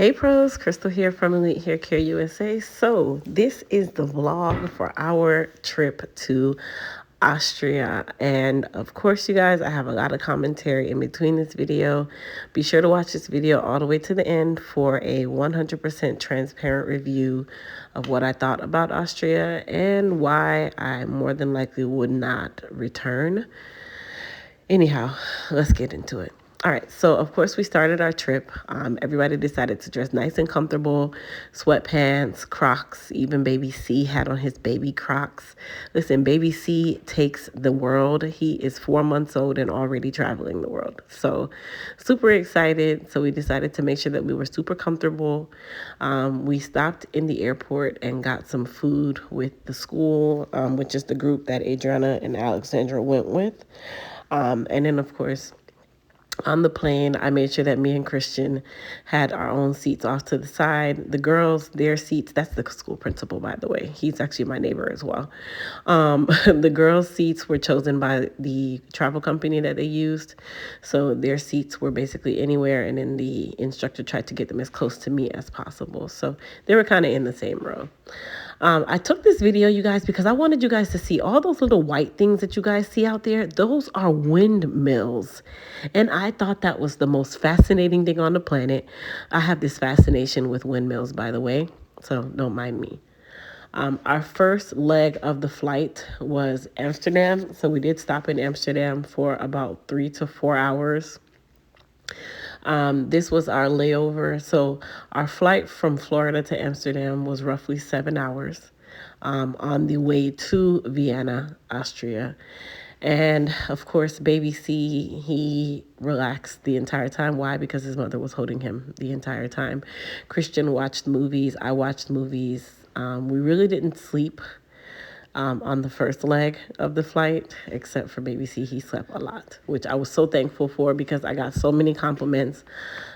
Hey pros, Crystal here from Elite Hair Care USA. So this is the vlog for our trip to Austria. And of course, you guys, I have a lot of commentary in between this video. Be sure to watch this video all the way to the end for a 100% transparent review of what I thought about Austria and why I more than likely would not return. Anyhow, let's get into it. All right, so of course we started our trip. Everybody decided to dress nice and comfortable, sweatpants, Crocs. Even baby C had on his baby Crocs. Listen, baby C takes the world. He is 4 months old and already traveling the world. So super excited. So we decided to make sure that we were super comfortable. We stopped in the airport and got some food with the school, which is the group that Adriana and Alexandra went with. And then, of course, on the plane, I made sure that me and Christian had our own seats off to the side. The girls, their seats, that's the school principal, by the way. He's actually my neighbor as well. The girls' seats were chosen by the travel company that they used. So their seats were basically anywhere, and then the instructor tried to get them as close to me as possible. So they were kind of in the same row. I took this video, you guys, because I wanted you guys to see all those little white things that you guys see out there. Those are windmills. And I thought that was the most fascinating thing on the planet. I have this fascination with windmills, by the way, so don't mind me. Our first leg of the flight was Amsterdam. So we did stop in Amsterdam for about 3 to 4 hours. This was our layover. So our flight from Florida to Amsterdam was roughly 7 hours on the way to Vienna, Austria. And of course, baby C, he relaxed the entire time. Why? Because his mother was holding him the entire time. Christian watched movies. I watched movies. We really didn't sleep on the first leg of the flight, except for baby C. He slept a lot, which I was so thankful for because I got so many compliments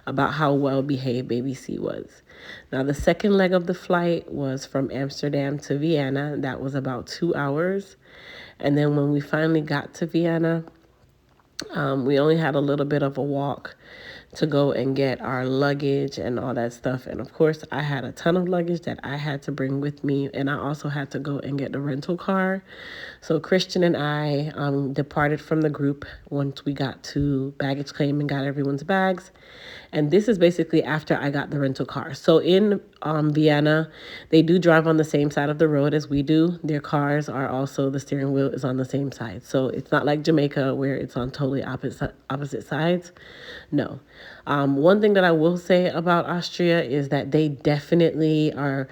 about how well behaved baby C was. Now, the second leg of the flight was from Amsterdam to Vienna. That was about 2 hours. And then when we finally got to Vienna, we only had a little bit of a walk to go and get our luggage and all that stuff. And of course, I had a ton of luggage that I had to bring with me. And I also had to go and get the rental car. So Christian and I departed from the group once we got to baggage claim and got everyone's bags. And this is basically after I got the rental car. So in Vienna, they do drive on the same side of the road as we do. Their cars are also, the steering wheel is on the same side. So it's not like Jamaica where it's on totally opposite sides. No. One thing that I will say about Austria is that they definitely are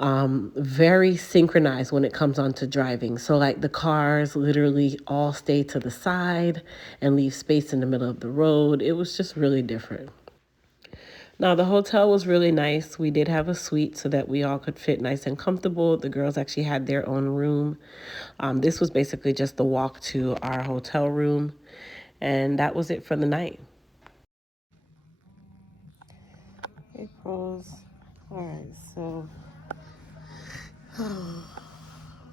very synchronized when it comes on to driving. So like the cars literally all stay to the side and leave space in the middle of the road. It was just really different. Now, the hotel was really nice. We did have a suite so that we all could fit nice and comfortable. The girls actually had their own room. This was basically just the walk to our hotel room. And that was it for the night. Hey, pros. All right, so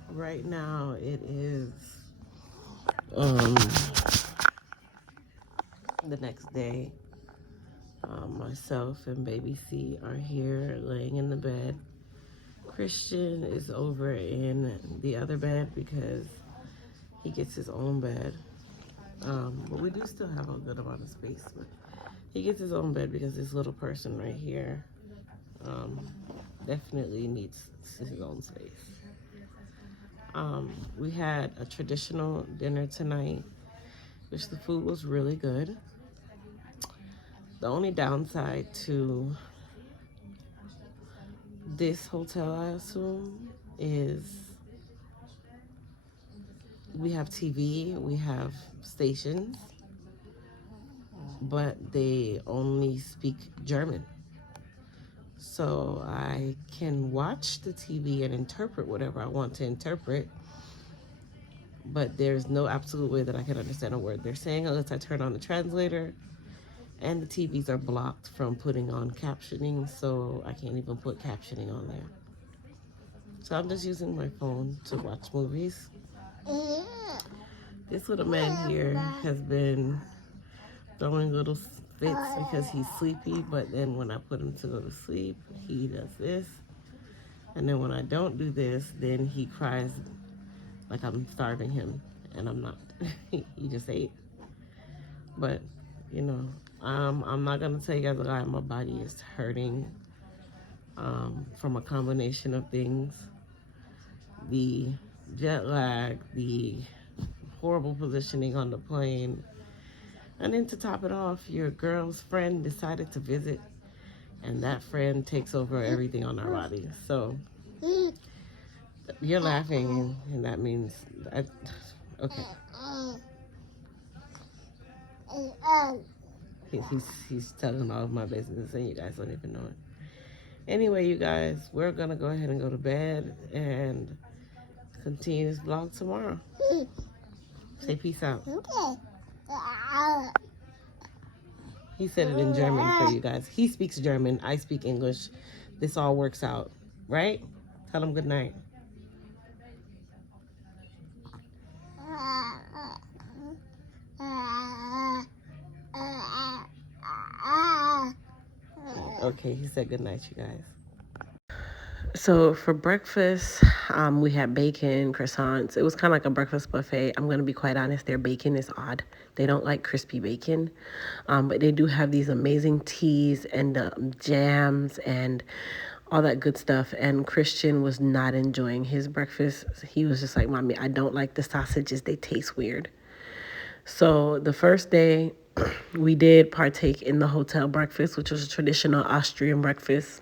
right now it is the next day. Myself and baby C are here laying in the bed. Christian is over in the other bed because he gets his own bed. But we do still have a good amount of space. But he gets his own bed because this little person right here definitely needs his own space. We had a traditional dinner tonight, which the food was really good. The only downside to this hotel, I assume, is we have TV, we have stations, but they only speak German. So I can watch the TV and interpret whatever I want to interpret, but there's no absolute way that I can understand a word they're saying unless I turn on the translator. And the TVs are blocked from putting on captioning, so I can't even put captioning on there. So I'm just using my phone to watch movies. This little man here has been throwing little fits because he's sleepy, but then when I put him to go to sleep, he does this. And then when I don't do this, then he cries like I'm starving him, and I'm not. He just ate. But, you know, I'm not going to tell you guys a lie. My body is hurting from a combination of things. The jet lag, the horrible positioning on the plane, and then to top it off, your girl's friend decided to visit, and that friend takes over everything on our body. So you're laughing, and that means okay. He's telling all of my business, and you guys don't even know it. Anyway, you guys, we're gonna go ahead and go to bed and continue this vlog tomorrow. Say peace out. He said it in German for you guys. He speaks German. I speak English. This all works out, right? Tell him good night. Okay, he said good night, you guys. So for breakfast, we had bacon, croissants. It was kind of like a breakfast buffet. I'm going to be quite honest, their bacon is odd. They don't like crispy bacon, but they do have these amazing teas and jams and all that good stuff. And Christian was not enjoying his breakfast. He was just like, Mommy, I don't like the sausages. They taste weird. So the first day, we did partake in the hotel breakfast, which was a traditional Austrian breakfast.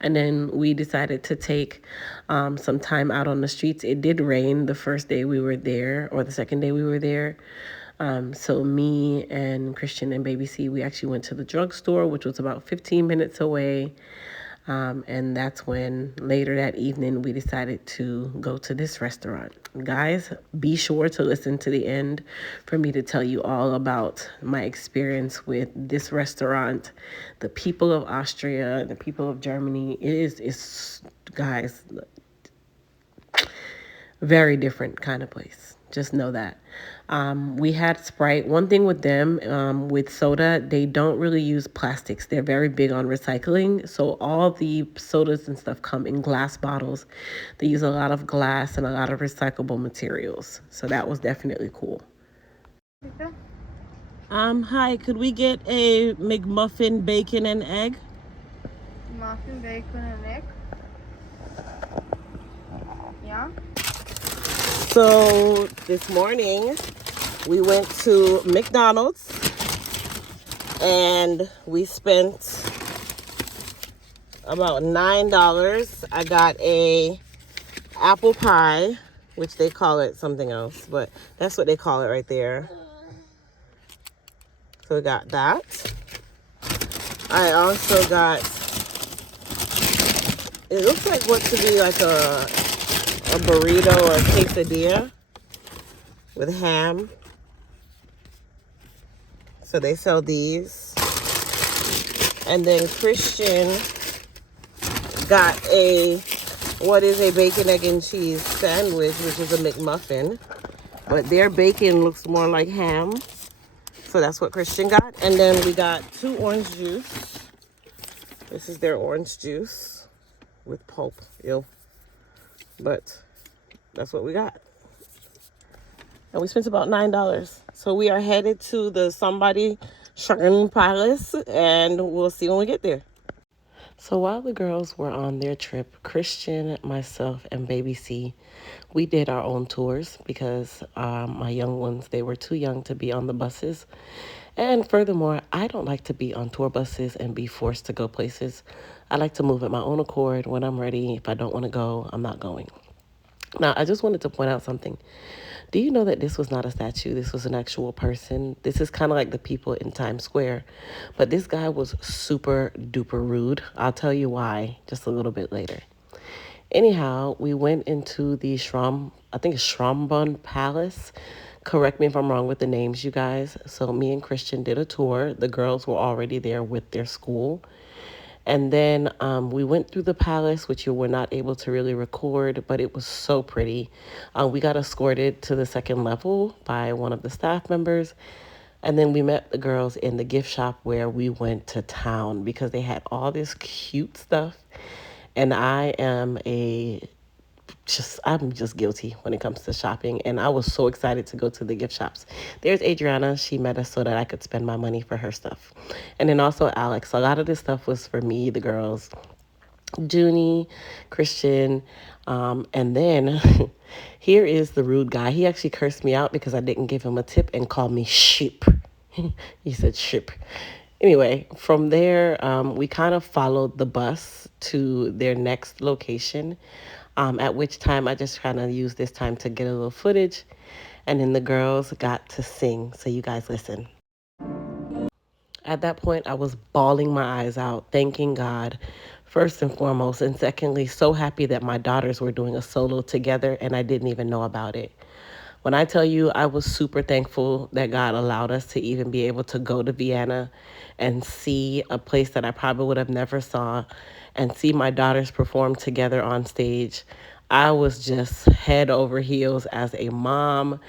And then we decided to take some time out on the streets. It did rain the first day we were there, or the second day we were there. So me and Christian and Baby C, we actually went to the drugstore, which was about 15 minutes away. And that's when later that evening we decided to go to this restaurant. Guys, be sure to listen to the end for me to tell you all about my experience with this restaurant, the people of Austria, the people of Germany. It's guys, very different kind of place. Just know that. We had Sprite. One thing with them, with soda, they don't really use plastics. They're very big on recycling. So all the sodas and stuff come in glass bottles. They use a lot of glass and a lot of recyclable materials. So that was definitely cool. Hi, could we get a McMuffin, bacon, and egg? Muffin, bacon, and egg. Yeah. So this morning we went to McDonald's and we spent about $9. I got a apple pie, which they call it something else, but that's what they call it right there. So we got that. I also got, it looks like what to be like a burrito or a quesadilla with ham. So they sell these. And then Christian got what is a bacon, egg, and cheese sandwich, which is a McMuffin. But their bacon looks more like ham. So that's what Christian got. And then we got 2 orange juice. This is their orange juice with pulp. Ew. But that's what we got. And we spent about $9. So we are headed to the Schönbrunn Palace, and we'll see when we get there. So while the girls were on their trip, Christian, myself, and Baby C, we did our own tours because my young ones, they were too young to be on the buses. And furthermore, I don't like to be on tour buses and be forced to go places. I like to move at my own accord when I'm ready. If I don't want to go, I'm not going. Now, I just wanted to point out something. Do you know that this was not a statue? This was an actual person. This is kind of like the people in Times Square. But this guy was super duper rude. I'll tell you why just a little bit later. Anyhow, we went into the Schönbrunn Palace. Correct me if I'm wrong with the names, you guys. So me and Christian did a tour. The girls were already there with their school. And then we went through the palace, which you were not able to really record, but it was so pretty. We got escorted to the second level by one of the staff members. And then we met the girls in the gift shop where we went to town because they had all this cute stuff. And I'm just guilty when it comes to shopping. And I was so excited to go to the gift shops. There's Adriana. She met us so that I could spend my money for her stuff. And then also Alex. A lot of this stuff was for me, the girls, Junie, Christian. And then here is the rude guy. He actually cursed me out because I didn't give him a tip and called me sheep. He said ship. Anyway, from there, we kind of followed the bus to their next location, at which time I just kind of used this time to get a little footage. And then the girls got to sing. So you guys listen. At that point, I was bawling my eyes out, thanking God, first and foremost. And secondly, so happy that my daughters were doing a solo together and I didn't even know about it. When I tell you I was super thankful that God allowed us to even be able to go to Vienna and see a place that I probably would have never saw and see my daughters perform together on stage, I was just head over heels as a mom.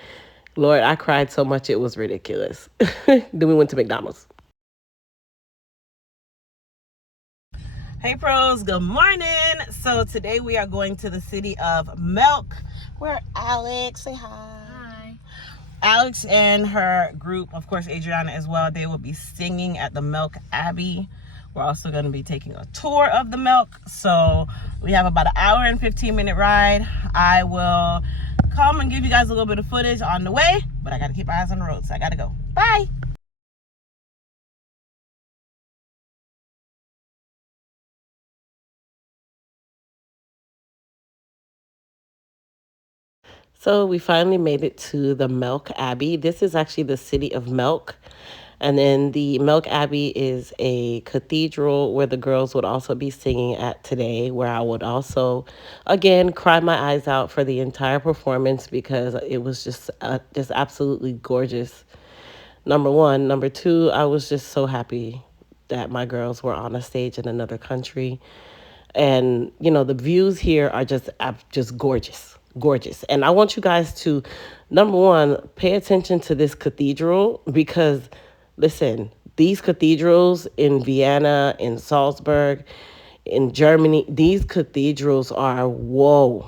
Lord, I cried so much it was ridiculous. Then we went to McDonald's. Hey pros, good morning. So today we are going to the city of Melk, where Alex, say hi. Alex and her group, of course Adriana as well, they will be singing at the Melk Abbey. We're also going to be taking a tour of the Melk. So we have about an hour and 15-minute ride. I will come and give you guys a little bit of footage on the way, but I got to keep my eyes on the road, so I got to go. Bye. So we finally made it to the Melk Abbey. This is actually the city of Melk. And then the Melk Abbey is a cathedral where the girls would also be singing at today, where I would also, again, cry my eyes out for the entire performance because it was just absolutely gorgeous. Number one. Number two, I was just so happy that my girls were on a stage in another country. And the views here are just gorgeous. And I want you guys to, number one, pay attention to this cathedral because listen, these cathedrals in Vienna, in Salzburg, in Germany, these cathedrals are whoa,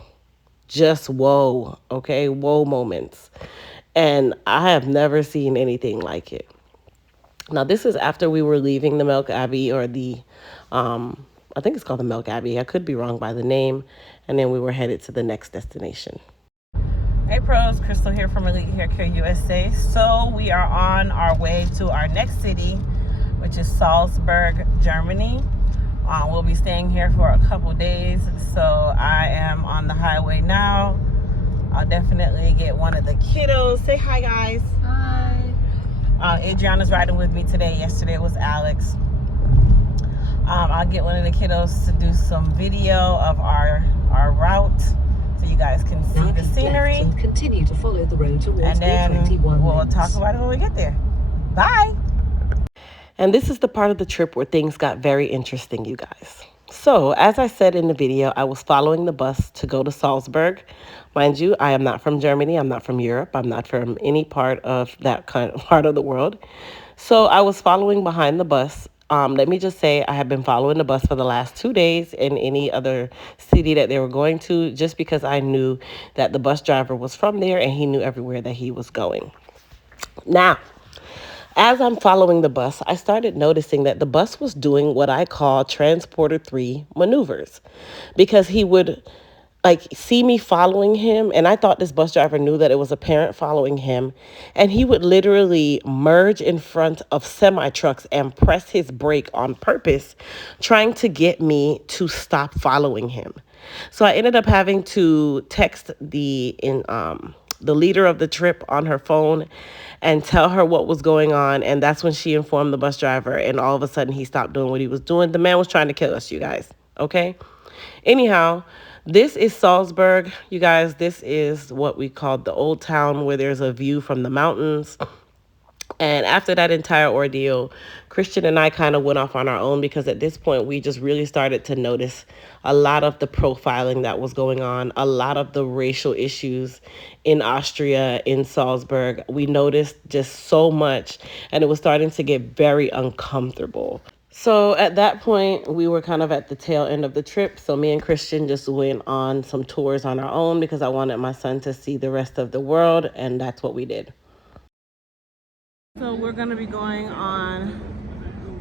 just whoa, okay, whoa moments. And I have never seen anything like it. Now, this is after we were leaving the Melk Abbey, or I think it's called the Melk Abbey. I could be wrong by the name. And then we were headed to the next destination. Hey pros, Crystal here from Elite Hair Care USA. So we are on our way to our next city, which is Salzburg, Germany. We'll be staying here for a couple days. So I am on the highway now. I'll definitely get one of the kiddos. Say hi, guys. Hi. Adriana's riding with me today. Yesterday it was Alex. I'll get one of the kiddos to do some video of our route so you guys can see the scenery. And continue to follow the road towards and then we'll talk about it when we get there. Bye. And this is the part of the trip where things got very interesting, you guys. So, as I said in the video, I was following the bus to go to Salzburg. Mind you, I am not from Germany. I'm not from Europe. I'm not from any part of that kind of part of the world. So I was following behind the bus. Let me just say I have been following the bus for the last 2 days in any other city that they were going to, just because I knew that the bus driver was from there and he knew everywhere that he was going. Now, as I'm following the bus, I started noticing that the bus was doing what I call Transporter 3 maneuvers, because he would see me following him, and I thought this bus driver knew that it was a parent following him, and he would literally merge in front of semi trucks and press his brake on purpose, trying to get me to stop following him. So I ended up having to text the leader of the trip on her phone and tell her what was going on, and that's when she informed the bus driver, and all of a sudden he stopped doing what he was doing. The man was trying to kill us, you guys, okay? Anyhow, this is Salzburg, you guys. This is what we call the old town, where there's a view from the mountains. And after that entire ordeal, Christian and I kind of went off on our own because at this point we just really started to notice a lot of the profiling that was going on, a lot of the racial issues in Austria, in Salzburg. We noticed just so much, and it was starting to get very uncomfortable. So at that point, we were kind of at the tail end of the trip. So me and Christian just went on some tours on our own because I wanted my son to see the rest of the world, and that's what we did. So we're going to be going on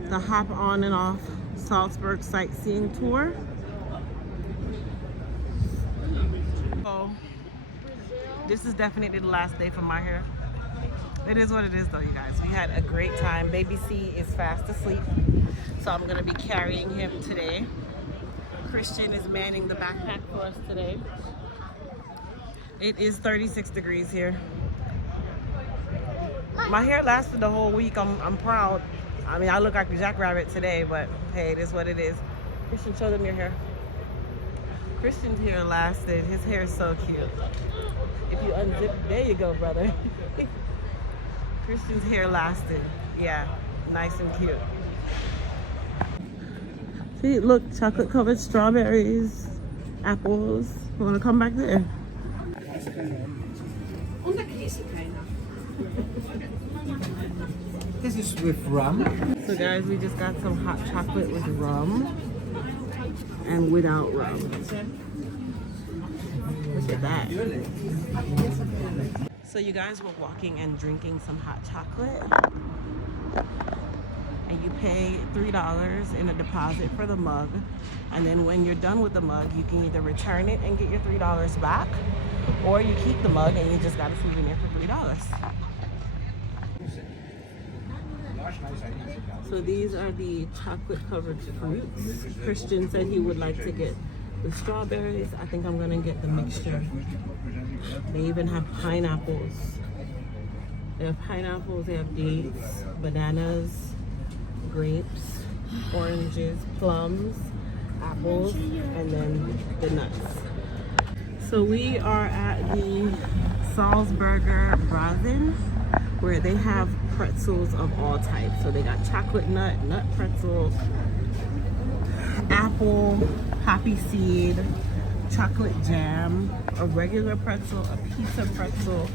the hop on and off Salzburg sightseeing tour. So this is definitely the last day for my hair. It is what it is though, you guys. We had a great time. Baby C is fast asleep, so I'm going to be carrying him today. Christian is manning the backpack for us today. It is 36 degrees here. My hair lasted the whole week. I'm proud. I mean, I look like a jackrabbit today, but hey, it is what it is. Christian, show them your hair. Christian's hair lasted. His hair is so cute. If you unzip, there you go, brother. Christian's hair lasted. Yeah, nice and cute. See, look, chocolate covered strawberries, apples. You want to come back there? This is with rum. So guys, we just got some hot chocolate with rum and without rum. Look at that. So you guys were walking and drinking some hot chocolate. And you pay $3 in a deposit for the mug. And then when you're done with the mug, you can either return it and get your $3 back, or you keep the mug and you just got a souvenir for $3. So these are the chocolate covered fruits. Christian said he would like to get the strawberries. I think I'm gonna get the mixture. They even have pineapples. They have pineapples, they have dates, bananas, grapes, oranges, plums, apples, and then the nuts. So we are at the Salzburger Brazen, where they have pretzels of all types. So they got chocolate nut pretzel, apple, poppy seed, chocolate jam, a regular pretzel, a pizza pretzel,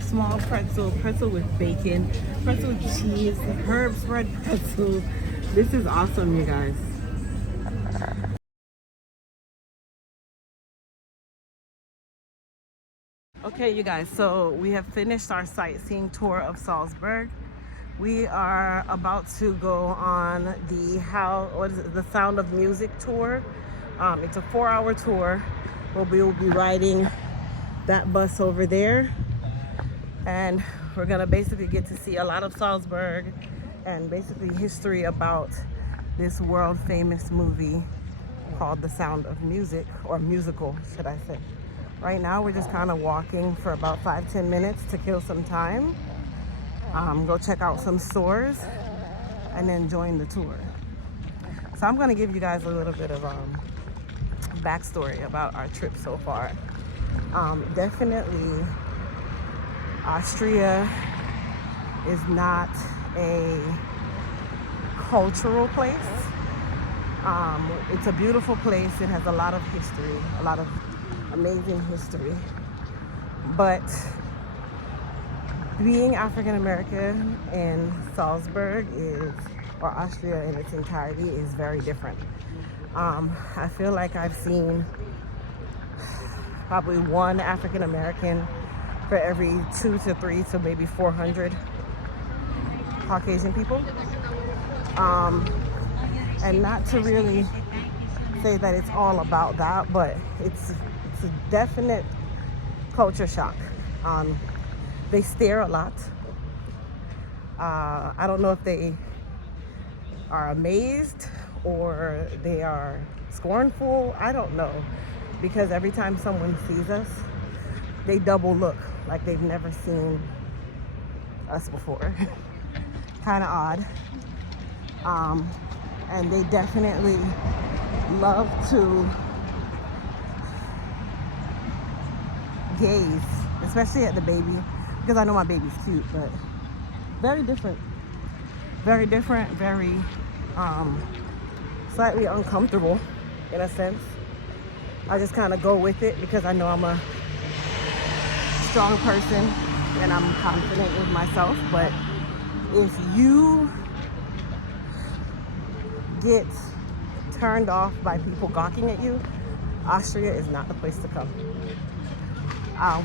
small pretzel, pretzel with bacon, pretzel with cheese, herb spread pretzel. This is awesome, you guys. Okay, you guys, so we have finished our sightseeing tour of Salzburg. We are about to go on the Sound of Music tour. It's a 4-hour tour. We will be riding that bus over there, and we're gonna basically get to see a lot of Salzburg and basically history about this world famous movie called The Sound of Music, or musical, should I say. Right now we're just kind of walking for about 5-10 minutes to kill some time. Go check out some stores and then join the tour. So I'm gonna give you guys a little bit of backstory about our trip so far. Definitely Austria is not a cultural place. It's a beautiful place. It has a lot of history, a lot of amazing history, but being African American in Salzburg or Austria in its entirety, is very different. I feel like I've seen probably one African American for every 2 to 3 to maybe 400 Caucasian people, and not to really say that it's all about that, but it's a definite culture shock. They stare a lot. I don't know if they are amazed or they are scornful. I don't know, because every time someone sees us, they double look like they've never seen us before. Kind of odd. And they definitely love to gaze, especially at the baby, because I know my baby's cute, but very different. Very different, very slightly uncomfortable in a sense. I just kind of go with it because I know I'm a strong person and I'm confident with myself. But if you get turned off by people gawking at you, Austria is not the place to come.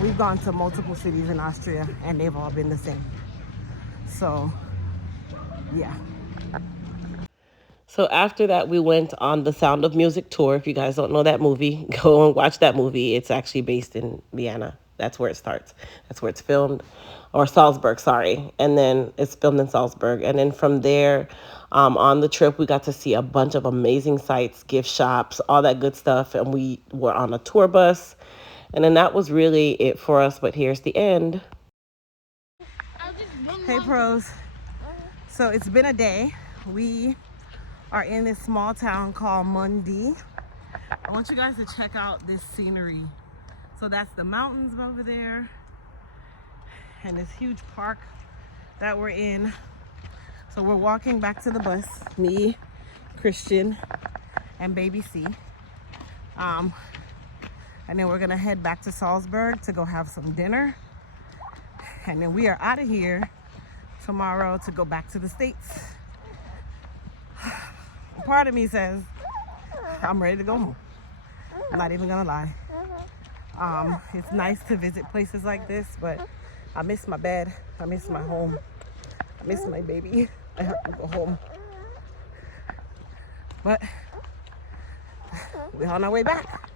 We've gone to multiple cities in Austria and they've all been the same. So, yeah. So after that, we went on the Sound of Music tour. If you guys don't know that movie, go and watch that movie. It's actually based in Vienna. That's where it starts. That's where it's filmed. Or Salzburg, sorry. And then it's filmed in Salzburg. And then from there, on the trip, we got to see a bunch of amazing sites, gift shops, all that good stuff. And we were on a tour bus. And then that was really it for us. But here's the end. Hey, pros. So it's been a day. We are in this small town called Mundi. I want you guys to check out this scenery. So that's the mountains over there and this huge park that we're in. So we're walking back to the bus, me, Christian, and baby C. And then we're gonna head back to Salzburg to go have some dinner. And then we are out of here tomorrow to go back to the States. Part of me says I'm ready to go home. I'm not even gonna lie. It's nice to visit places like this, but I miss my bed. I miss my home. I miss my baby. I have to go home. But we're on our way back.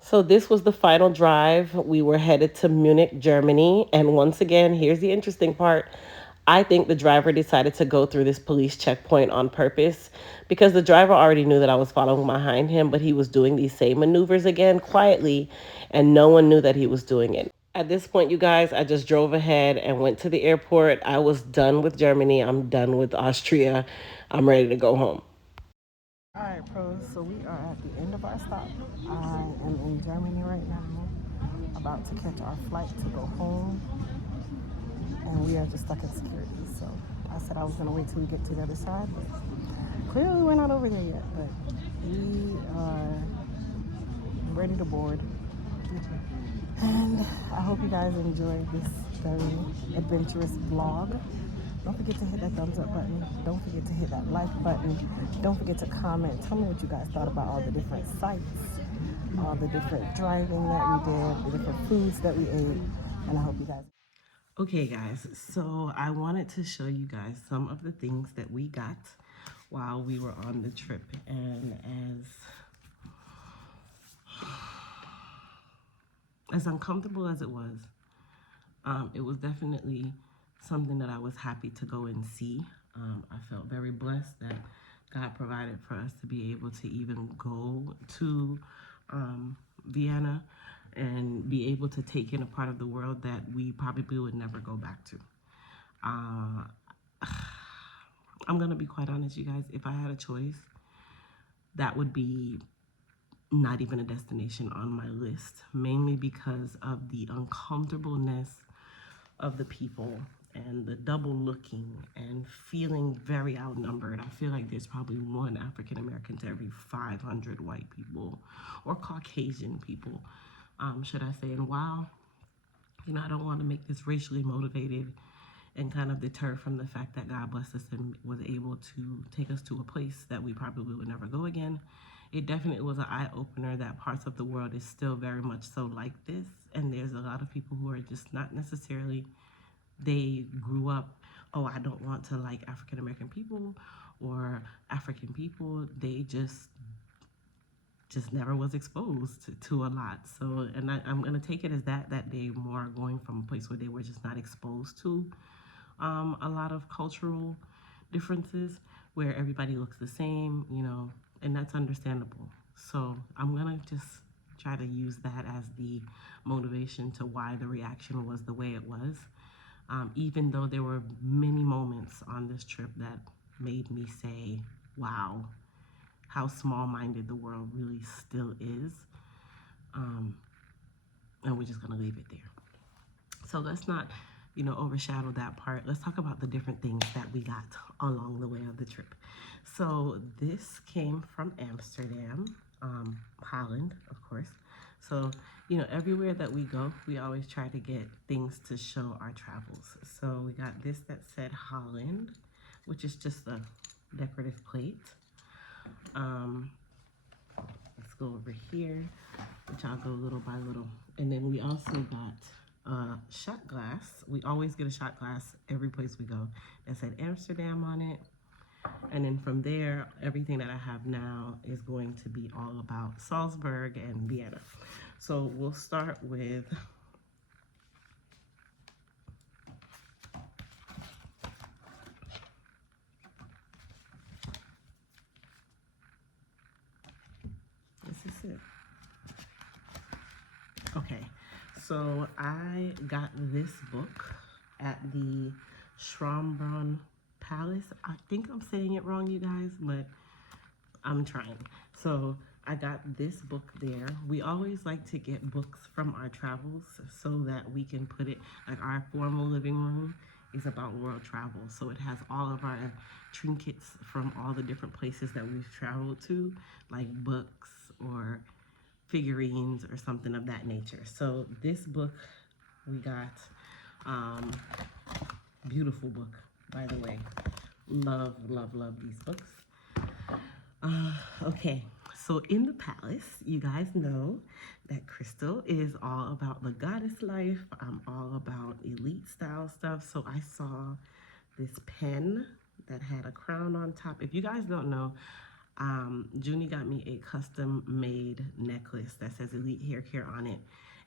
So this was the final drive. We were headed to Munich, Germany. And once again, here's the interesting part. I think the driver decided to go through this police checkpoint on purpose because the driver already knew that I was following behind him, but he was doing these same maneuvers again quietly, and no one knew that he was doing it. At this point, you guys, I just drove ahead and went to the airport. I was done with Germany. I'm done with Austria. I'm ready to go home. All right, pros, so we are at the end of our stop. I am in Germany right now, about to catch our flight to go home. And we are just stuck at security. So I said I was gonna wait till we get to the other side, but clearly we're not over there yet. But we are ready to board. And I hope you guys enjoyed this very adventurous vlog. Don't forget to hit that thumbs up button. Don't forget to hit that like button. Don't forget to comment. Tell me what you guys thought about all the different sites, all the different driving that we did, the different foods that we ate. And I hope you guys. Okay, guys, so I wanted to show you guys some of the things that we got while we were on the trip. And as uncomfortable as it was definitely something that I was happy to go and see. I felt very blessed that God provided for us to be able to even go to Vienna and be able to take in a part of the world that we probably would never go back to. I'm gonna be quite honest, you guys. If I had a choice, that would be not even a destination on my list, mainly because of the uncomfortableness of the people and the double looking and feeling very outnumbered. I feel like there's probably one African American to every 500 white people or Caucasian people, should I say. And while, you know, I don't want to make this racially motivated and kind of deter from the fact that God blessed us and was able to take us to a place that we probably would never go again, it definitely was an eye-opener that parts of the world is still very much so like this. And there's a lot of people who are just not necessarily, they grew up, oh, I don't want to like African American people or African people. They just never was exposed to a lot. So, and I'm gonna take it as that they more going from a place where they were just not exposed to a lot of cultural differences, where everybody looks the same, you know, and that's understandable. So I'm gonna just try to use that as the motivation to why the reaction was the way it was. Even though there were many moments on this trip that made me say, wow, how small-minded the world really still is. And we're just gonna leave it there. So let's not overshadow that part. Let's talk about the different things that we got along the way of the trip. So this came from Amsterdam, Holland, of course. So, everywhere that we go, we always try to get things to show our travels. So we got this that said Holland, which is just a decorative plate. Let's go over here, which I'll go little by little. And then we also got a shot glass. We always get a shot glass every place we go that said Amsterdam on it. And then from there, everything that I have now is going to be all about Salzburg and Vienna. So we'll start with this is it. Okay, so I got this book at the Schönbrunn Palace. I think I'm saying it wrong, you guys, but I'm trying. So I got this book there. We always like to get books from our travels so that we can put it, like our formal living room is about world travel. So it has all of our trinkets from all the different places that we've traveled to, like books or figurines or something of that nature. So this book we got, beautiful book, by the way. Love, love, love these books. Okay, so in the palace, you guys know that Crystal is all about the goddess life. I'm all about elite style stuff. So I saw this pen that had a crown on top. If you guys don't know, Junie got me a custom made necklace that says Elite Hair Care on it.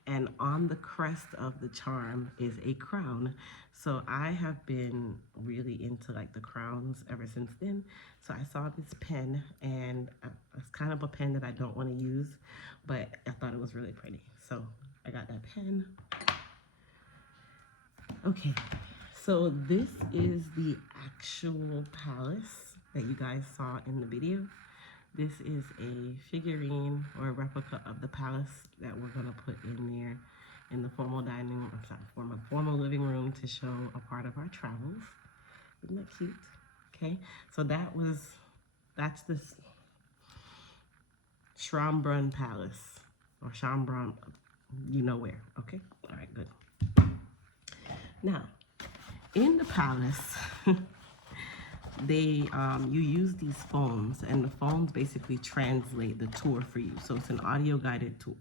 And on the crest of the charm is a crown. So I have been really into like the crowns ever since then. So I saw this pen, and it's kind of a pen that I don't want to use, but I thought it was really pretty. So I got that pen. Okay, so this is the actual palace that you guys saw in the video. This is a figurine or a replica of the palace that we're gonna put in there in the formal dining room, formal living room to show a part of our travels. Isn't that cute? Okay, so that's this Schönbrunn Palace, or Schönbrunn, you know where, okay? All right, good. Now, in the palace, you use these phones, and the phones basically translate the tour for you. So it's an audio guided tour.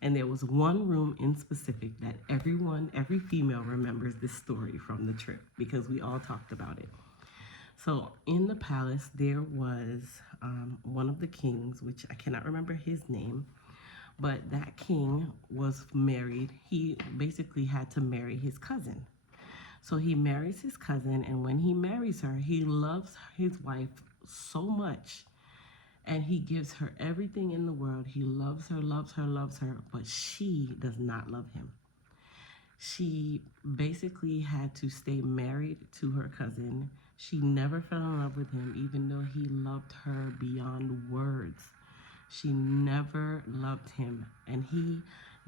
And there was one room in specific that every female remembers this story from the trip because we all talked about it. So in the palace, there was one of the kings, which I cannot remember his name, but that king was married. He basically had to marry his cousin. So he marries his cousin, and when he marries her, he loves his wife so much, and he gives her everything in the world. He loves her, loves her, loves her, but she does not love him. She basically had to stay married to her cousin. She never fell in love with him, even though he loved her beyond words. She never loved him, and he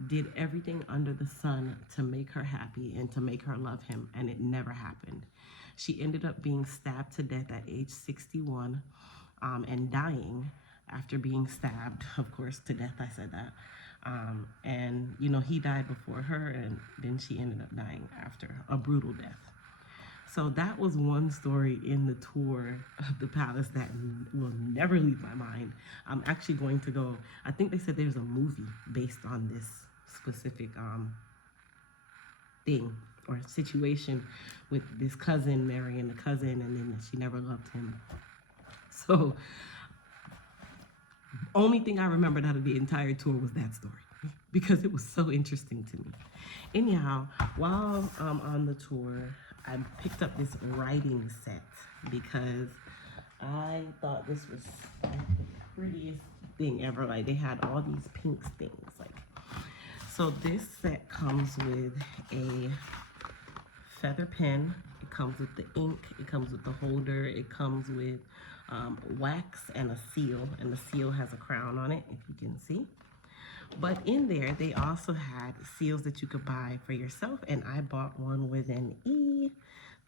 did everything under the sun to make her happy and to make her love him, and it never happened. She ended up being stabbed to death at age 61 and dying after being stabbed, of course, to death. I said that. And, he died before her, and then she ended up dying after a brutal death. So that was one story in the tour of the palace that will never leave my mind. I'm actually going to go, I think they said there's a movie based on this specific thing or situation with this cousin marrying the cousin, and then she never loved him. So only thing I remembered out of the entire tour was that story because it was so interesting to me. Anyhow, while on the tour, I picked up this writing set because I thought this was like the prettiest thing ever. Like, they had all these pink things. So this set comes with a feather pen. It comes with the ink. It comes with the holder. It comes with wax and a seal. And the seal has a crown on it, if you can see. But in there, they also had seals that you could buy for yourself, and I bought one with an E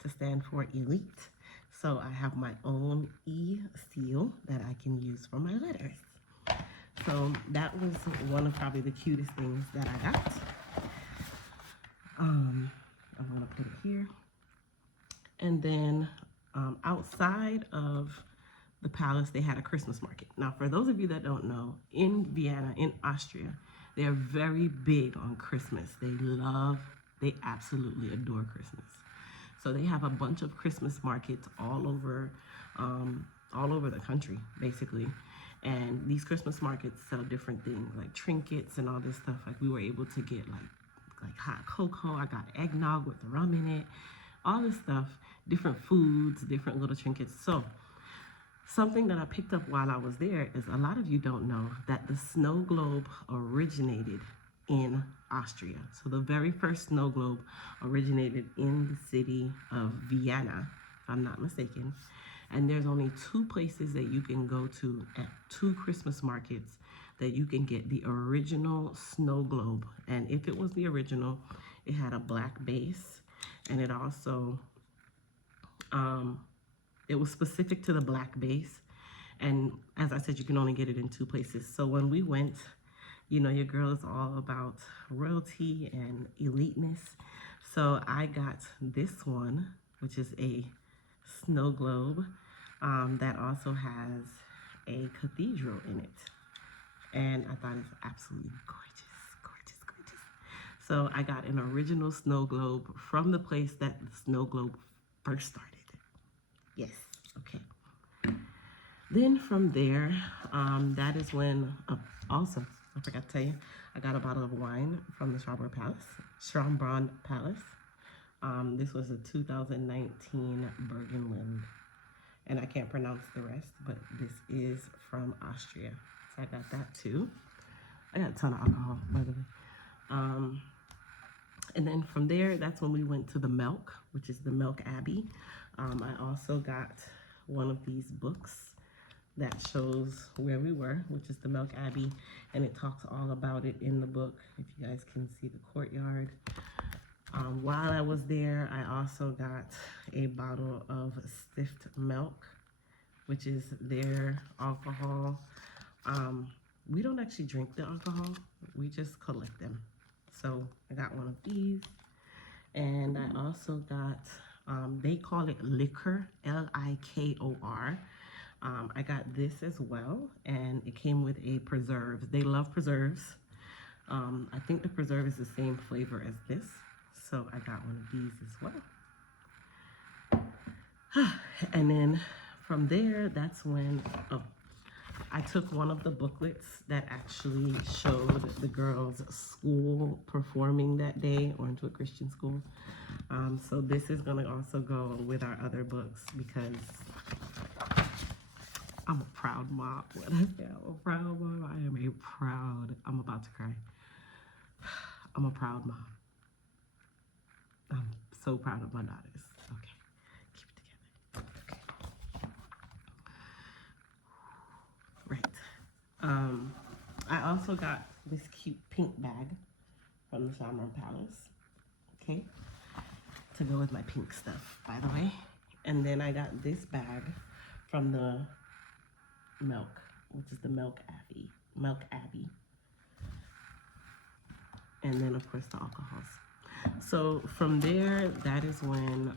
to stand for elite. So I have my own E seal that I can use for my letters. So that was one of probably the cutest things that I got. I'm gonna put it here. And then outside of the palace, they had a Christmas market. Now, for those of you that don't know, in Vienna, in Austria, they're very big on Christmas. They absolutely adore Christmas. So they have a bunch of Christmas markets all over the country, basically. And these Christmas markets sell different things, like trinkets and all this stuff. Like we were able to get like hot cocoa. I got eggnog with rum in it, all this stuff, different foods, different little trinkets. So something that I picked up while I was there is a lot of you don't know that the snow globe originated in Austria. So the very first snow globe originated in the city of Vienna, if I'm not mistaken. And there's only 2 places that you can go to at 2 Christmas markets that you can get the original snow globe. And if it was the original, it had a black base, and it also it was specific to the black base. And as I said, you can only get it in 2 places. So when we went, you know, your girl is all about royalty and eliteness. So I got this one, which is a snow globe that also has a cathedral in it. And I thought it was absolutely gorgeous, gorgeous, gorgeous. So I got an original snow globe from the place that the snow globe first started. Yes, okay. Then from there, that is when, also, I forgot to tell you, I got a bottle of wine from the Schönbrunn Palace. This was a 2019 Burgenland, and I can't pronounce the rest, but this is from Austria. So I got that too. I got a ton of alcohol, by the way. And then from there, that's when we went to the Melk, which is the Melk Abbey. I also got one of these books that shows where we were, which is the Melk Abbey, and it talks all about it in the book, if you guys can see the courtyard. While I was there, I also got a bottle of stiffed milk, which is their alcohol. We don't actually drink the alcohol, we just collect them. So I got one of these, and I also got, they call it liquor, Likor. I got this as well, and it came with a preserve. They love preserves. I think the preserve is the same flavor as this, so I got one of these as well. And then from there, that's when I took one of the booklets that actually showed the girls' school performing that day, or into a Christian school. So this is gonna also go with our other books because I'm a proud mom. When I say I'm a proud mom, I am a proud, I'm about to cry. I'm a proud mom. I'm so proud of my daughters. Okay, keep it together. Okay. Right. I also got this cute pink bag from the Schönbrunn Palace. Okay, to go with my pink stuff, by the way. And then I got this bag from the Melk, which is the Melk Abbey. And then of course the alcohols. So from there, that is when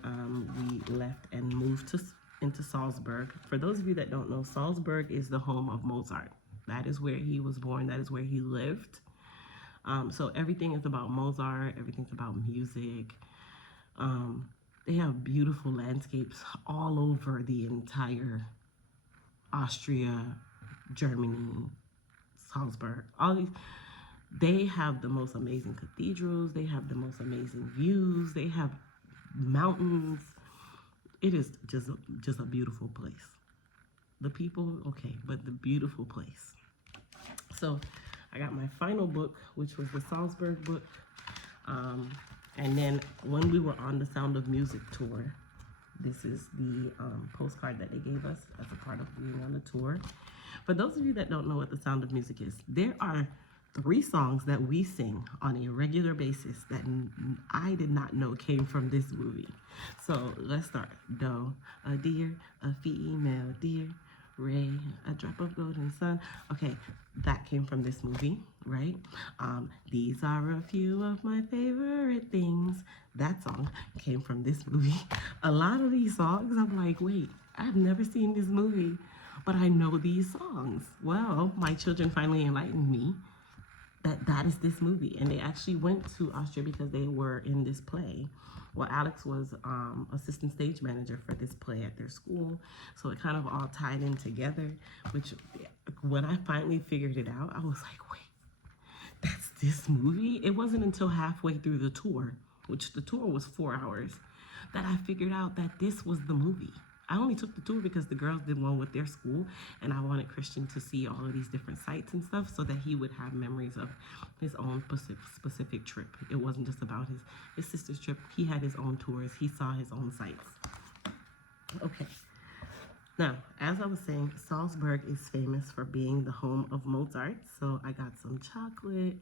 we left and moved into Salzburg. For those of you that don't know, Salzburg is the home of Mozart. That is where he was born, that is where he lived. So everything is about Mozart, everything's about music. They have beautiful landscapes all over the entire Austria, Germany, Salzburg, all these. They have the most amazing cathedrals, they have the most amazing views, they have mountains. It is just a beautiful place. The people, okay, but the beautiful place. So I got my final book, which was the Salzburg book. And then when we were on the Sound of Music tour, this is the postcard that they gave us as a part of being on the tour. For those of you that don't know what the Sound of Music is, there are 3 songs that we sing on a regular basis that I did not know came from this movie. So let's start. Do, a deer, a female deer, Ray, a drop of golden sun. Okay, that came from this movie, right? These are a few of my favorite things. That song came from this movie. A lot of these songs, I'm like, wait, I've never seen this movie, but I know these songs. Well, my children finally enlightened me that is this movie, and they actually went to Austria because they were in this play. Well, Alex was assistant stage manager for this play at their school, so it kind of all tied in together, which when I finally figured it out, I was like, wait, that's this movie? It wasn't until halfway through the tour, which the tour was 4 hours, that I figured out that this was the movie. I only took the tour because the girls did one with their school, and I wanted Christian to see all of these different sites and stuff so that he would have memories of his own specific trip. It wasn't just about his sister's trip. He had his own tours. He saw his own sites. Okay. Now, as I was saying, Salzburg is famous for being the home of Mozart. So I got some chocolate.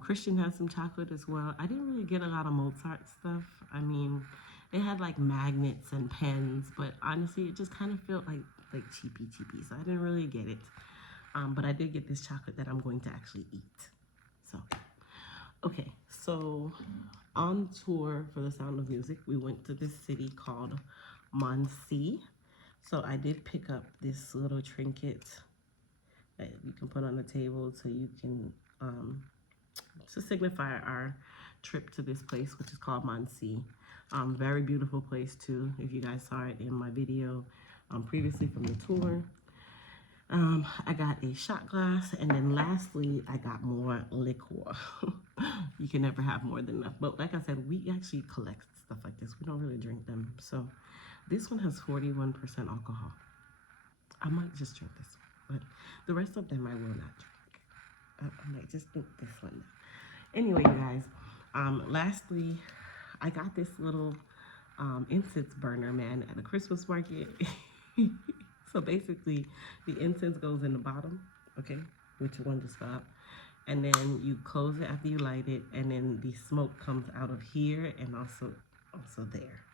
Christian had some chocolate as well. I didn't really get a lot of Mozart stuff. I mean, they had like magnets and pens, but honestly, it just kind of felt like cheapy. So I didn't really get it. But I did get this chocolate that I'm going to actually eat. So, okay. So on tour for The Sound of Music, we went to this city called Mondsee. So I did pick up this little trinket that you can put on the table so you can, to signify our trip to this place, which is called Mondsee. Very beautiful place too, if you guys saw it in my video previously from the tour. I got a shot glass, and then lastly, I got more liquor. You can never have more than enough. But like I said, we actually collect stuff like this. We don't really drink them. So this one has 41% alcohol. I might just drink this one, but the rest of them I will not drink. I might just drink this one now. Anyway, you guys, lastly, I got this little incense burner, man, at a Christmas market. So basically, the incense goes in the bottom, okay, which one just fell out. And then you close it after you light it, and then the smoke comes out of here and also there.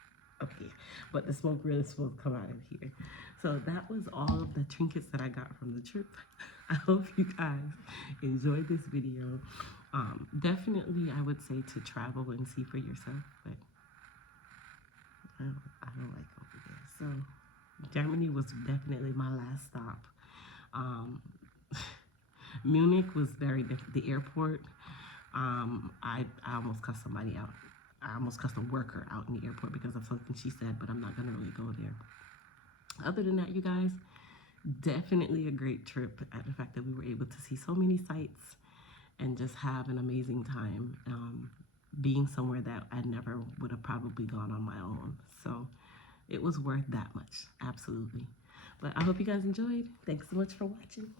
Okay, but the smoke really is supposed to come out of here. So that was all of the trinkets that I got from the trip. I hope you guys enjoyed this video. Definitely, I would say to travel and see for yourself, but I don't like over there. So Germany was definitely my last stop. Munich was very different. The airport, I almost cussed somebody out. I almost cussed a worker out in the airport because of something she said, but I'm not gonna really go there. Other than that, you guys, definitely a great trip at the fact that we were able to see so many sights and just have an amazing time being somewhere that I never would have probably gone on my own. So it was worth that much, absolutely. But I hope you guys enjoyed. Thanks so much for watching.